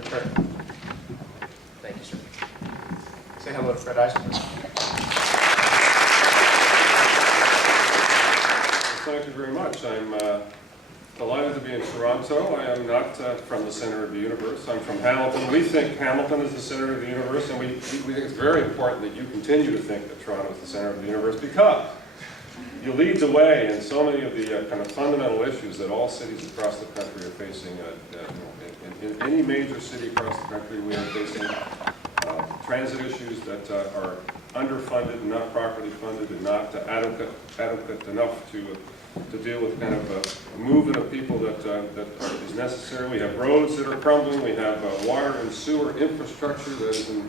return. Thank you, sir. Say hello to Fred Eisenberger. Thank you very much. I'm delighted to be in Toronto. I am not from the center of the universe. I'm from Hamilton. We think Hamilton is the center of the universe, and we think it's very important that you continue to think that Toronto is the center of the universe, because you lead the way in so many of the kind of fundamental issues that all cities across the country are facing. In any major city across the country, we are facing transit issues that are underfunded and not properly funded and not adequate enough to deal with kind of a movement of people that is necessary. We have roads that are crumbling. We have water and sewer infrastructure that is in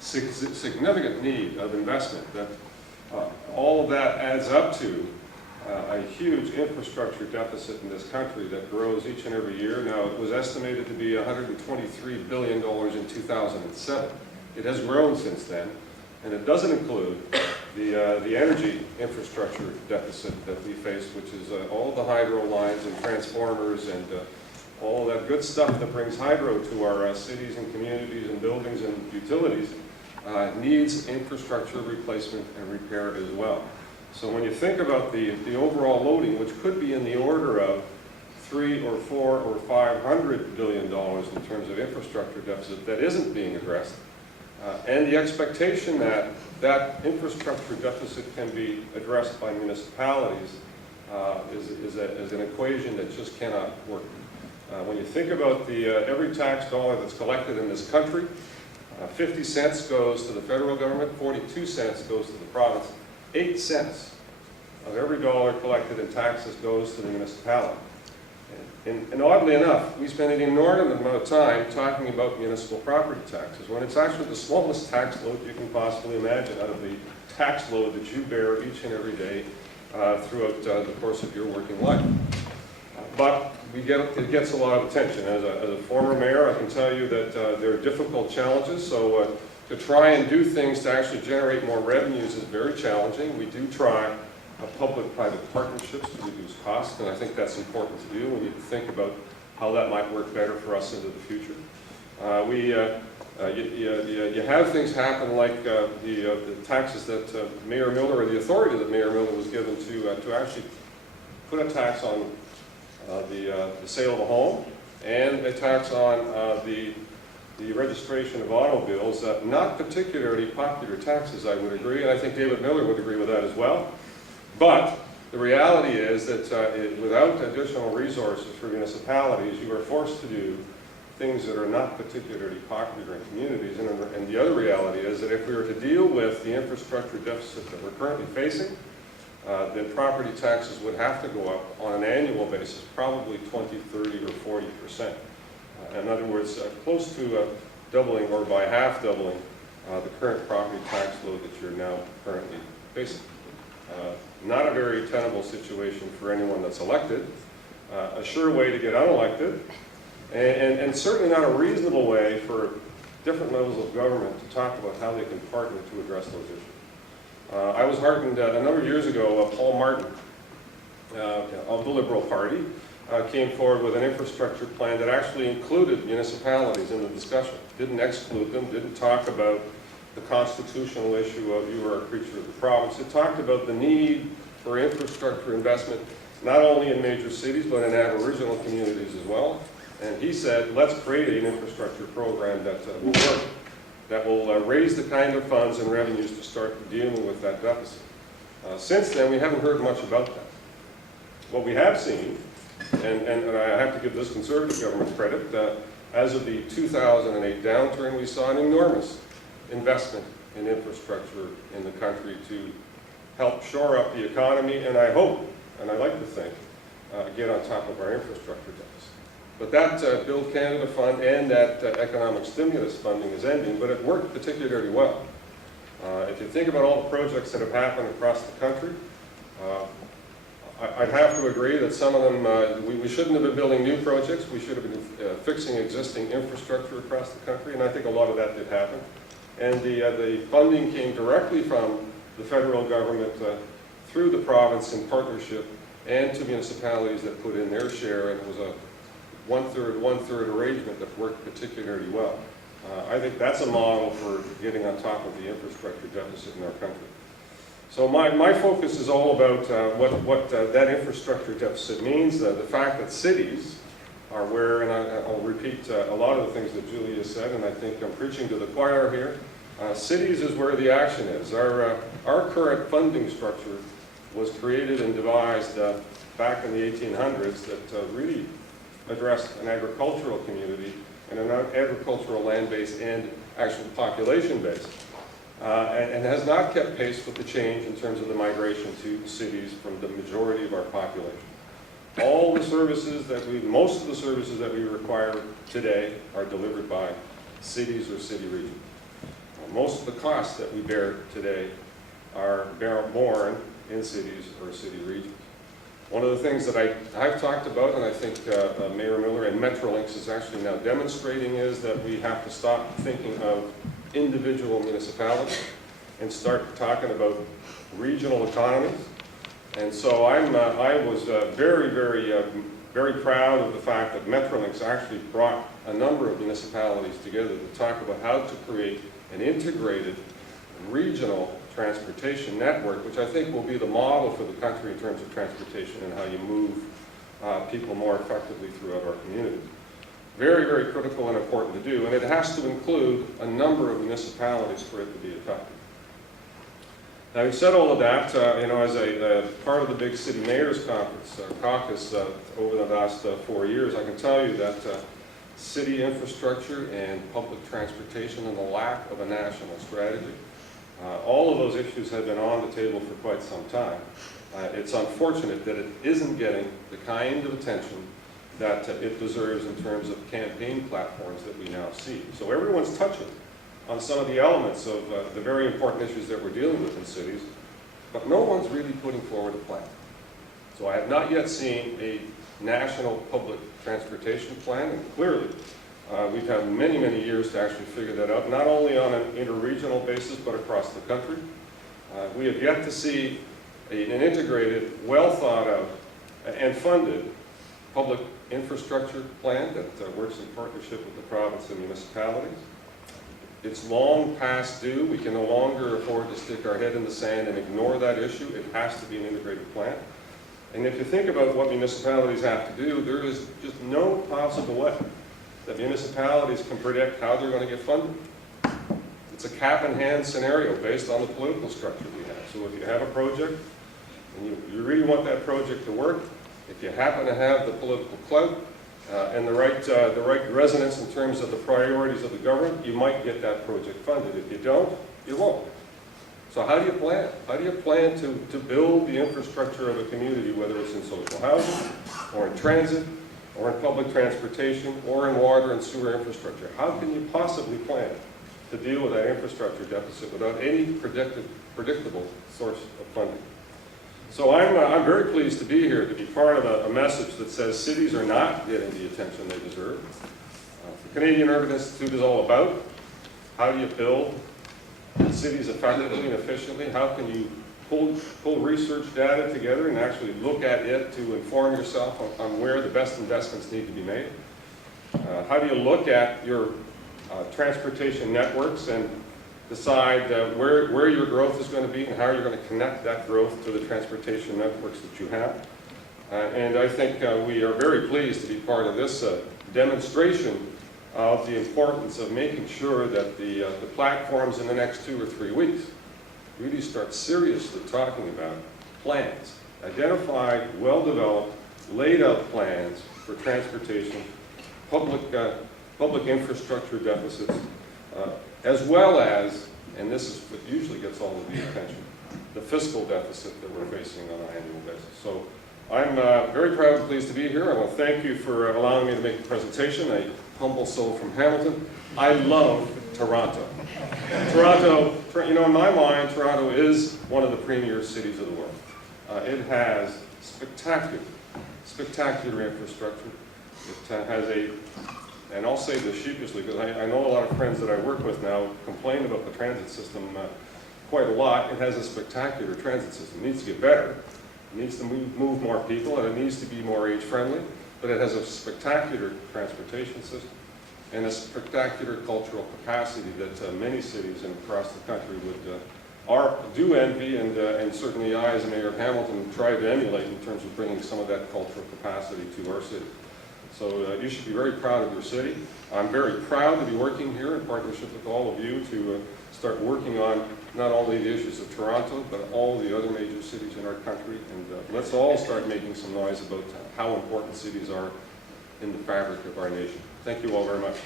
significant need of investment. That all of that adds up to a huge infrastructure deficit in this country that grows each and every year. Now, it was estimated to be $123 billion in 2007. It has grown since then, and it doesn't include the energy infrastructure deficit that we face, which is all the hydro lines and transformers and all that good stuff that brings hydro to our cities and communities and buildings and utilities. Needs infrastructure replacement and repair as well. So when you think about the overall loading, which could be in the order of $300 or $400 or $500 billion in terms of infrastructure deficit that isn't being addressed, and the expectation that that infrastructure deficit can be addressed by municipalities is an equation that just cannot work. When you think about every tax dollar that's collected in this country, 50 cents goes to the federal government, 42 cents goes to the province, 8 cents of every dollar collected in taxes goes to the municipality. And oddly enough, we spend an inordinate amount of time talking about municipal property taxes, when it's actually the smallest tax load you can possibly imagine out of the tax load that you bear each and every day throughout the course of your working life. But it gets a lot of attention. As a former mayor, I can tell you that there are difficult challenges. So to try and do things to actually generate more revenues is very challenging. We do try public-private partnerships to reduce costs, and I think that's important to do. We need to think about how that might work better for us into the future. You have things happen like the taxes that Mayor Miller, or the authority that Mayor Miller was given to actually put a tax on the sale of a home, and a tax on the registration of automobiles. Not particularly popular taxes, I would agree, and I think David Miller would agree with that as well. But the reality is that without additional resources for municipalities, you are forced to do things that are not particularly popular in communities. And the other reality is that if we were to deal with the infrastructure deficit that we're currently facing, then property taxes would have to go up on an annual basis, probably 20, 30, or 40%. In other words, close to doubling, or by half doubling, the current property tax load that you're now currently facing. Not a very tenable situation for anyone that's elected, a sure way to get unelected, and certainly not a reasonable way for different levels of government to talk about how they can partner to address those issues. I was heartened a number of years ago, Paul Martin of the Liberal Party came forward with an infrastructure plan that actually included municipalities in the discussion, didn't exclude them, didn't talk about the constitutional issue of you are a creature of the province. It talked about the need for infrastructure investment, not only in major cities, but in Aboriginal communities as well. And he said, let's create an infrastructure program that will work, that will raise the kind of funds and revenues to start dealing with that deficit. Since then, we haven't heard much about that. What we have seen, and I have to give this Conservative government credit, as of the 2008 downturn, we saw an enormous investment in infrastructure in the country to help shore up the economy, and I hope, and I like to think, get on top of our infrastructure deficit. But that Build Canada fund and that economic stimulus funding is ending, but it worked particularly well. If you think about all the projects that have happened across the country, I'd have to agree that some of them, we shouldn't have been building new projects, we should have been fixing existing infrastructure across the country, and I think a lot of that did happen. And the funding came directly from the federal government through the province in partnership, and to municipalities that put in their share, and it one-third arrangement that worked particularly well. I think that's a model for getting on top of the infrastructure deficit in our country. So my focus is all about what that infrastructure deficit means, the fact that cities are where, and I'll repeat a lot of the things that Julia said, and I think I'm preaching to the choir here. Cities is where the action is. Our current funding structure was created and devised back in the 1800s that really addressed an agricultural community and an agricultural land base and actual population base. And has not kept pace with the change in terms of the migration to cities from the majority of our population. All the services most of the services that we require today are delivered by cities or city regions. Most of the costs that we bear today are borne in cities or city regions. One of the things that I've talked about, and I think Mayor Miller and Metrolinx is actually now demonstrating, is that we have to stop thinking of individual municipalities and start talking about regional economies. And so I was very proud of the fact that Metrolinx actually brought a number of municipalities together to talk about how to create an integrated regional transportation network, which I think will be the model for the country in terms of transportation and how you move people more effectively throughout our communities. Very, very critical and important to do, and it has to include a number of municipalities for it to be effective. Now, having said all of that, as a part of the big city mayors conference, caucus over the last 4 years, I can tell you that city infrastructure and public transportation and the lack of a national strategy, all of those issues have been on the table for quite some time. It's unfortunate that it isn't getting the kind of attention that it deserves in terms of campaign platforms that we now see. So everyone's touching on some of the elements of the very important issues that we're dealing with in cities, but no one's really putting forward a plan. So I have not yet seen a national public transportation plan, and clearly we've had many, many years to actually figure that out, not only on an interregional basis, but across the country. We have yet to see an integrated, well thought out, and funded public infrastructure plan that works in partnership with the province and municipalities. It's long past due. We can no longer afford to stick our head in the sand and ignore that issue. It has to be an integrated plan. And if you think about what municipalities have to do, there is just no possible way that municipalities can predict how they're going to get funded. It's a cap-in-hand scenario based on the political structure we have. So if you have a project and you really want that project to work, if you happen to have the political clout and the right resonance in terms of the priorities of the government, you might get that project funded. If you don't, you won't. So how do you plan? How do you plan to build the infrastructure of a community, whether it's in social housing, or in transit, or in public transportation, or in water and sewer infrastructure? How can you possibly plan to deal with that infrastructure deficit without any predictable source of funding? So I'm very pleased to be here to be part of a message that says cities are not getting the attention they deserve. The Canadian Urban Institute is all about how do you build cities effectively and efficiently. How can you pull research data together and actually look at it to inform yourself on where the best investments need to be made? How do you look at your transportation networks and decide where your growth is going to be and how you're going to connect that growth to the transportation networks that you have? And I think we are very pleased to be part of this demonstration of the importance of making sure that the platforms in the next 2 or 3 weeks really start seriously talking about plans, identified, well-developed, laid-out plans for transportation, public infrastructure deficits, as well as, and this is what usually gets all of the attention, the fiscal deficit that we're facing on an annual basis. So I'm very proud and pleased to be here. I want to thank you for allowing me to make the presentation. A humble soul from Hamilton. I love Toronto. Toronto, in my mind, Toronto is one of the premier cities of the world. It has spectacular infrastructure. It has and I'll say this sheepishly because I know a lot of friends that I work with now complain about the transit system quite a lot. It has a spectacular transit system. It needs to get better. It needs to move more people, and it needs to be more age-friendly. but it has a spectacular transportation system and a spectacular cultural capacity that many cities and across the country do envy, and certainly I, as mayor of Hamilton, try to emulate in terms of bringing some of that cultural capacity to our city. So you should be very proud of your city. I'm very proud to be working here in partnership with all of you to start working on not only the issues of Toronto, but all the other major cities in our country. And let's all start making some noise about how important cities are in the fabric of our nation. Thank you all very much.